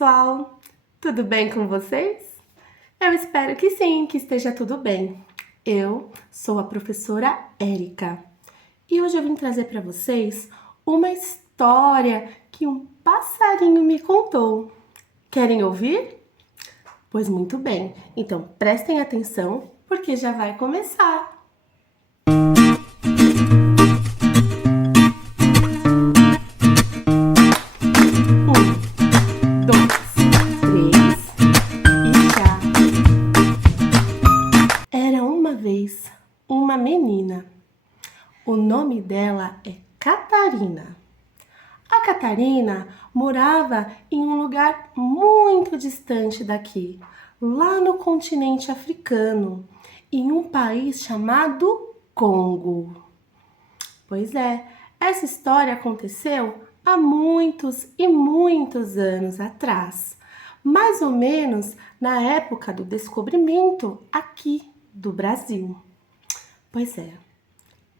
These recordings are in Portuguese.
pessoal! Tudo bem com vocês? Eu espero que sim, que esteja tudo bem. Eu sou a professora Érica e hoje eu vim trazer para vocês uma história que um passarinho me contou. Querem ouvir? Pois muito bem, então prestem atenção porque já vai começar. Uma menina. O nome dela é Catarina. A Catarina morava em um lugar muito distante daqui, lá no continente africano, em um país chamado Congo. Pois é, essa história aconteceu há muitos e muitos anos atrás, mais ou menos na época do descobrimento aqui do Brasil. Pois é.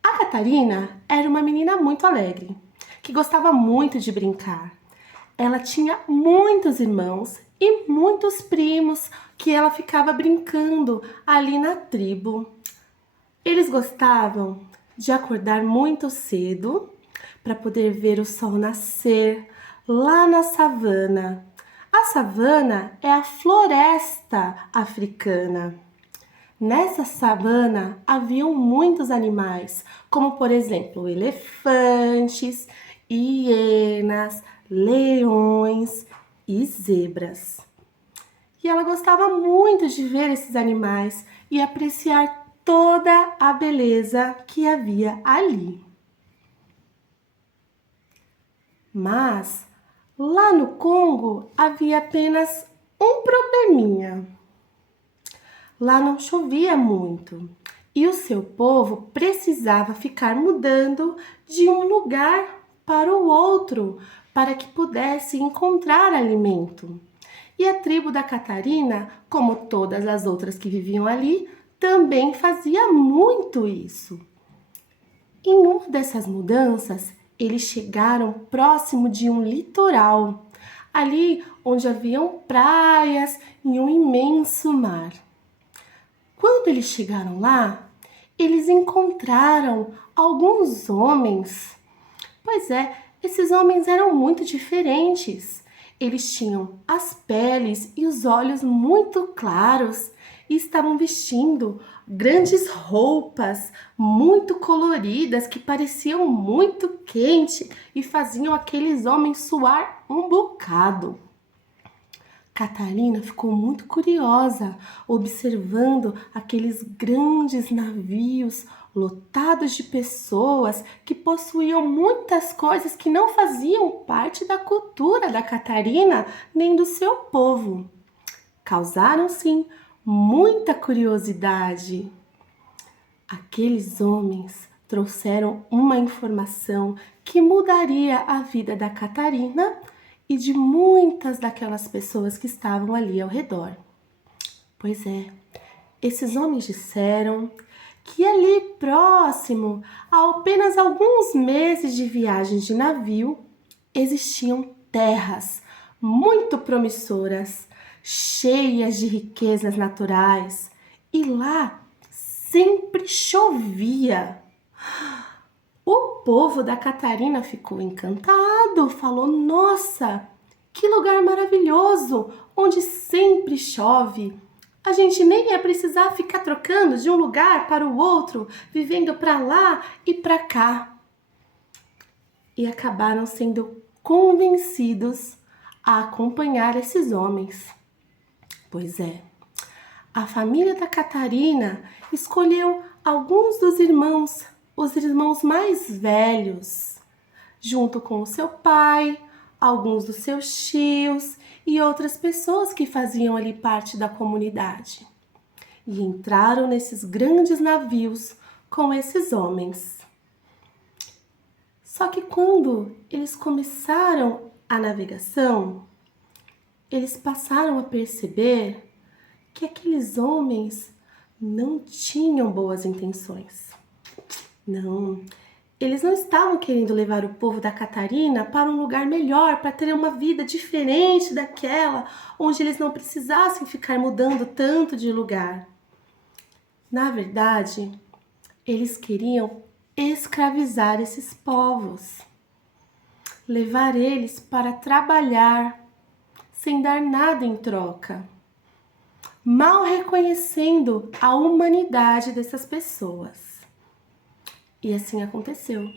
A Catarina era uma menina muito alegre, que gostava muito de brincar. Ela tinha muitos irmãos e muitos primos que ela ficava brincando ali na tribo. Eles gostavam de acordar muito cedo para poder ver o sol nascer lá na savana. A savana é a floresta africana. Nessa savana haviam muitos animais, como por exemplo elefantes, hienas, leões e zebras. E ela gostava muito de ver esses animais e apreciar toda a beleza que havia ali. Mas lá no Congo havia apenas um probleminha. Lá não chovia muito e o seu povo precisava ficar mudando de um lugar para o outro para que pudesse encontrar alimento. E a tribo da Catarina, como todas as outras que viviam ali, também fazia muito isso. Em uma dessas mudanças, eles chegaram próximo de um litoral, ali onde haviam praias e um imenso mar. Quando eles chegaram lá, eles encontraram alguns homens. Pois é, esses homens eram muito diferentes. Eles tinham as peles e os olhos muito claros e estavam vestindo grandes roupas muito coloridas que pareciam muito quentes e faziam aqueles homens suar um bocado. Catarina ficou muito curiosa, observando aqueles grandes navios lotados de pessoas que possuíam muitas coisas que não faziam parte da cultura da Catarina nem do seu povo. Causaram, sim, muita curiosidade. Aqueles homens trouxeram uma informação que mudaria a vida da Catarina e de muitas daquelas pessoas que estavam ali ao redor. Pois é, esses homens disseram que ali próximo, a apenas alguns meses de viagem de navio, existiam terras muito promissoras, cheias de riquezas naturais, e lá sempre chovia. O povo da Catarina ficou encantado, falou: nossa, que lugar maravilhoso, onde sempre chove. A gente nem ia precisar ficar trocando de um lugar para o outro, vivendo para lá e para cá. E acabaram sendo convencidos a acompanhar esses homens. Pois é, a família da Catarina escolheu alguns dos irmãos, os irmãos mais velhos, junto com o seu pai, alguns dos seus tios e outras pessoas que faziam ali parte da comunidade. E entraram nesses grandes navios com esses homens. Só que quando eles começaram a navegação, eles passaram a perceber que aqueles homens não tinham boas intenções. Não, Eles não estavam querendo levar o povo da Catarina para um lugar melhor, para ter uma vida diferente daquela, onde eles não precisassem ficar mudando tanto de lugar. Na verdade, eles queriam escravizar esses povos, levar eles para trabalhar, sem dar nada em troca, mal reconhecendo a humanidade dessas pessoas. E assim aconteceu.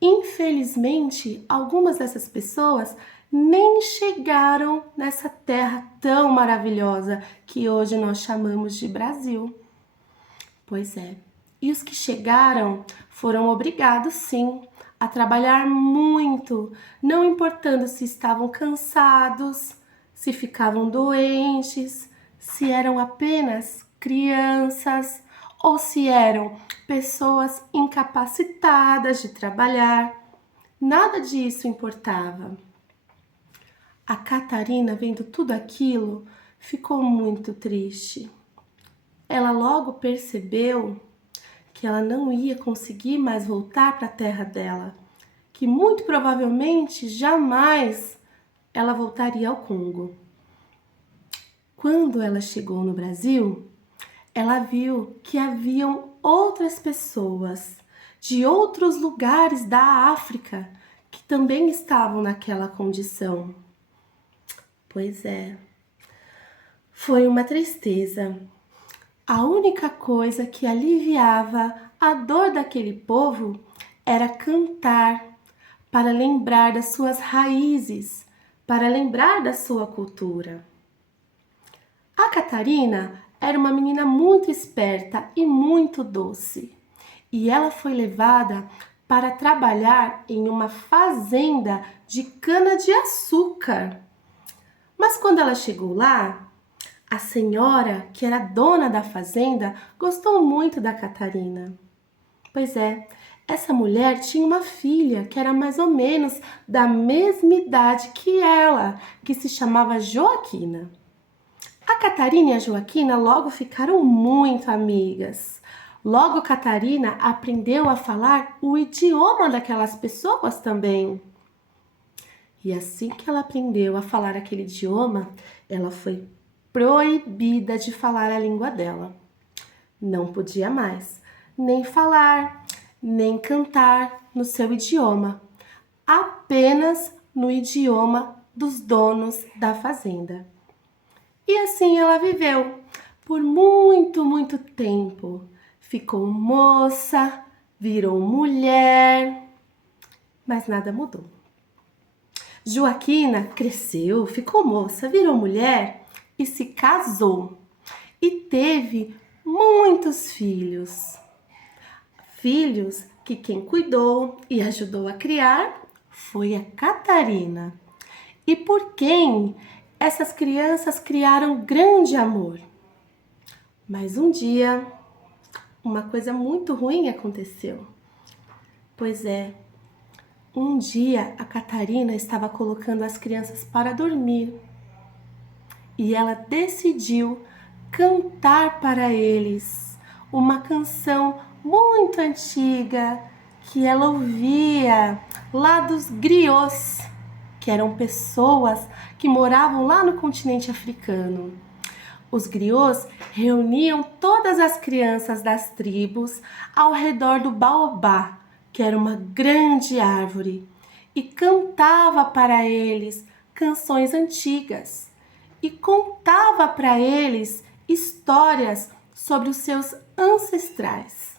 Infelizmente, algumas dessas pessoas nem chegaram nessa terra tão maravilhosa que hoje nós chamamos de Brasil. Pois é. E os que chegaram foram obrigados, sim, a trabalhar muito, não importando se estavam cansados, se ficavam doentes, se eram apenas crianças ou se eram pessoas incapacitadas de trabalhar. Nada disso importava. A Catarina, vendo tudo aquilo, ficou muito triste. Ela logo percebeu que ela não ia conseguir mais voltar para a terra dela, que muito provavelmente jamais ela voltaria ao Congo. Quando ela chegou no Brasil, ela viu que haviam outras pessoas de outros lugares da África que também estavam naquela condição. Pois é, foi uma tristeza. A única coisa que aliviava a dor daquele povo era cantar, para lembrar das suas raízes, para lembrar da sua cultura. A Catarina era uma menina muito esperta e muito doce, e ela foi levada para trabalhar em uma fazenda de cana-de-açúcar. Mas quando ela chegou lá, a senhora, que era dona da fazenda, gostou muito da Catarina. Pois é, essa mulher tinha uma filha que era mais ou menos da mesma idade que ela, que se chamava Joaquina. A Catarina e a Joaquina logo ficaram muito amigas. Logo, Catarina aprendeu a falar o idioma daquelas pessoas também. E assim que ela aprendeu a falar aquele idioma, ela foi proibida de falar a língua dela. Não podia mais nem falar, nem cantar no seu idioma, apenas no idioma dos donos da fazenda. E assim ela viveu por muito, muito tempo. Ficou moça, virou mulher, mas nada mudou. Joaquina cresceu, ficou moça, virou mulher e se casou. E teve muitos filhos. Filhos que quem cuidou e ajudou a criar foi a Catarina. E por quem essas crianças criaram grande amor. Mas um dia, uma coisa muito ruim aconteceu. Pois é, um dia a Catarina estava colocando as crianças para dormir e ela decidiu cantar para eles uma canção muito antiga que ela ouvia lá dos griots, que eram pessoas que moravam lá no continente africano. Os griots reuniam todas as crianças das tribos ao redor do baobá, que era uma grande árvore, e cantava para eles canções antigas e contava para eles histórias sobre os seus ancestrais.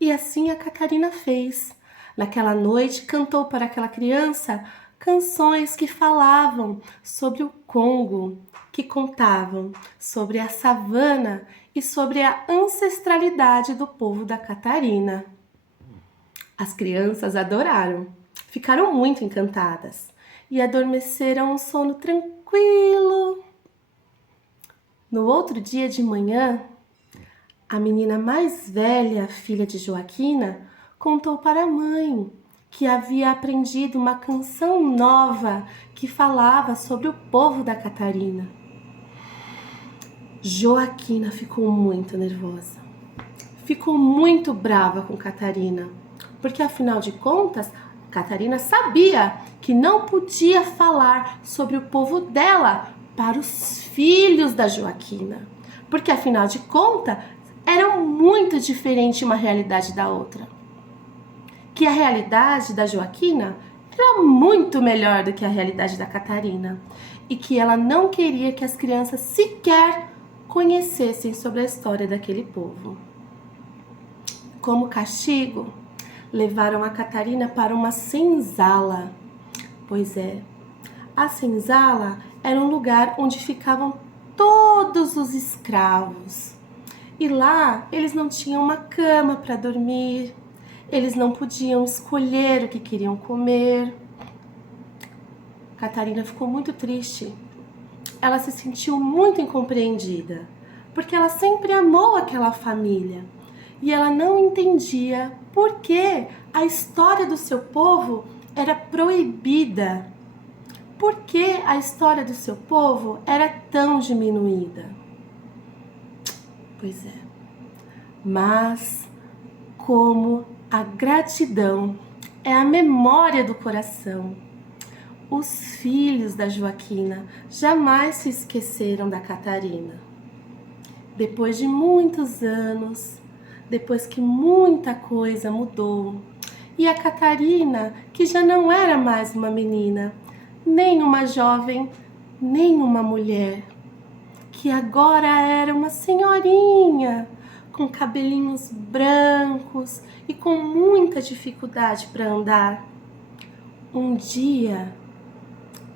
E assim a Catarina fez. Naquela noite cantou para aquela criança canções que falavam sobre o Congo, que contavam sobre a savana e sobre a ancestralidade do povo da Catarina. As crianças adoraram, ficaram muito encantadas e adormeceram um sono tranquilo. No outro dia de manhã, a menina mais velha, filha de Joaquina, contou para a mãe que havia aprendido uma canção nova que falava sobre o povo da Catarina. Joaquina ficou muito nervosa. Ficou muito brava com Catarina, porque afinal de contas, Catarina sabia que não podia falar sobre o povo dela para os filhos da Joaquina, porque afinal de contas, eram muito diferentes uma realidade da outra. Que a realidade da Joaquina era muito melhor do que a realidade da Catarina e que ela não queria que as crianças sequer conhecessem sobre a história daquele povo. Como castigo, levaram a Catarina para uma senzala. Pois é, a senzala era um lugar onde ficavam todos os escravos. E lá eles não tinham uma cama para dormir, eles não podiam escolher o que queriam comer. Catarina ficou muito triste. Ela se sentiu muito incompreendida, porque ela sempre amou aquela família. E ela não entendia por que a história do seu povo era proibida. Por que a história do seu povo era tão diminuída? Pois é. Mas como a gratidão é a memória do coração, os filhos da Joaquina jamais se esqueceram da Catarina. Depois de muitos anos, depois que muita coisa mudou, e a Catarina, que já não era mais uma menina, nem uma jovem, nem uma mulher, que agora era uma senhorinha, com cabelinhos brancos e com muita dificuldade para andar. Um dia,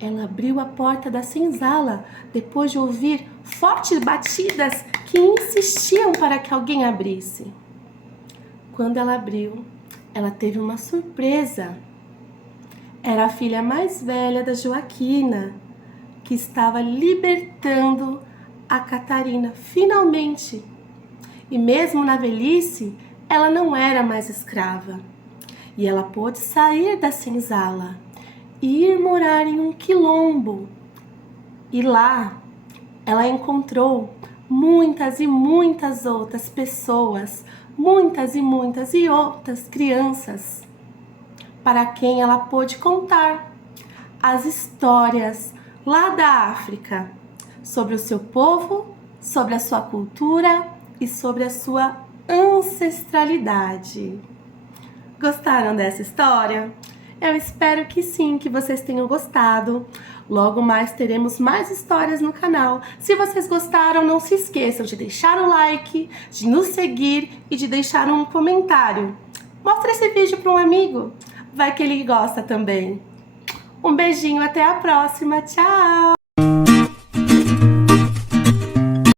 ela abriu a porta da senzala depois de ouvir fortes batidas que insistiam para que alguém abrisse. Quando ela abriu, ela teve uma surpresa. Era a filha mais velha da Joaquina, que estava libertando a Catarina, finalmente. E mesmo na velhice, ela não era mais escrava. E ela pôde sair da senzala e ir morar em um quilombo. E lá, ela encontrou muitas e muitas outras pessoas, muitas e outras crianças, para quem ela pôde contar as histórias lá da África, sobre o seu povo, sobre a sua cultura e sobre a sua ancestralidade. Gostaram dessa história? Eu espero que sim, que vocês tenham gostado. Logo mais teremos mais histórias no canal. Se vocês gostaram, não se esqueçam de deixar o like, de nos seguir e de deixar um comentário. Mostra esse vídeo para um amigo, vai que ele gosta também. Um beijinho, até a próxima, tchau!